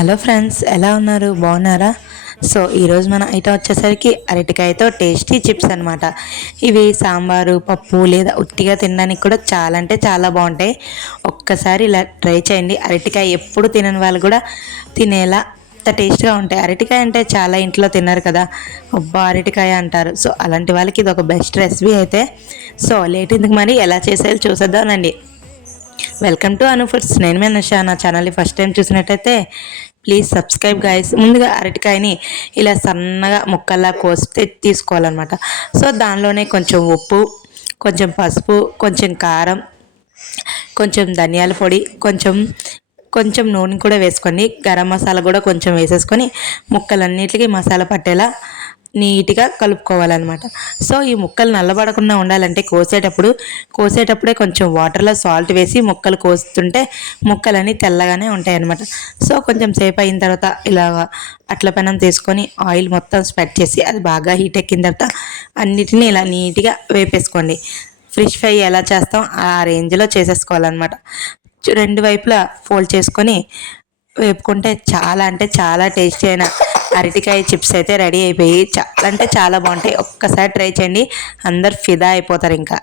Hello friends, ఎలా ఉన్నారు? బాగున్నారా? సో ఈరోజు మన ఐటమ్ వచ్చేసరికి అరటికాయతో టేస్టీ చిప్స్ అనమాట. ఇవి సాంబారు, పప్పు లేదా ఉట్టిగా తినడానికి కూడా చాలా అంటే చాలా బాగుంటాయి. ఒక్కసారి ఇలా ట్రై చేయండి. అరటికాయ ఎప్పుడు తినని వాళ్ళు కూడా తినేలా అంత టేస్ట్గా ఉంటాయి. అరటికాయ అంటే చాలా ఇంట్లో తిన్నారు కదా, అబ్బా అరటికాయ అంటారు. సో అలాంటి వాళ్ళకి ఇది ఒక బెస్ట్ రెసిపీ అయితే. సో లేట్ ఎందుకు, మరి ఎలా చేసేది చూసేద్దానండి. Welcome to Anu Foods. నేను మీ అనుష. నా ఛానల్ని ఫస్ట్ టైం చూసినట్టయితే ప్లీజ్ సబ్స్క్రైబ్ గైస్. ముందుగా అరటికాయని ఇలా సన్నగా ముక్కల్లా కోసి తీసుకోవాలన్నమాట. సో దానిలోనే కొంచెం ఉప్పు, కొంచెం పసుపు, కొంచెం కారం, కొంచెం ధనియాల పొడి, కొంచెం కొంచెం నూనె కూడా వేసుకొని, గరం మసాలా కూడా కొంచెం వేసేసుకొని ముక్కలన్నిటికీ మసాలా పట్టేలా నీట్గా కలుపుకోవాలన్నమాట. సో ఈ ముక్కలు నల్లబడకుండా ఉండాలంటే కోసేటప్పుడే కొంచెం వాటర్లో సాల్ట్ వేసి ముక్కలు కోస్తుంటే ముక్కలన్నీ తెల్లగానే ఉంటాయి అన్నమాట. సో కొంచెం సేపు అయిన తర్వాత ఇలా అట్ల పెనం తీసుకొని ఆయిల్ మొత్తం స్ప్రెడ్ చేసి అది బాగా హీట్ ఎక్కిన తర్వాత అన్నిటినీ ఇలా నీట్గా వేపేసుకోండి. ఫిష్ ఫ్రై ఎలా చేస్తాం ఆ రేంజ్లో చేసేసుకోవాలన్నమాట. రెండు వైపులా ఫోల్డ్ చేసుకొని వేపుకుంటే చాలా అంటే చాలా టేస్టీ అయిన అరటికాయ చిప్స్ అయితే రెడీ అయిపోయి చాలా అంటే చాలా బాగుంటాయి. ఒక్కసారి ట్రై చేయండి, అందరు ఫిదా అయిపోతారు ఇంకా.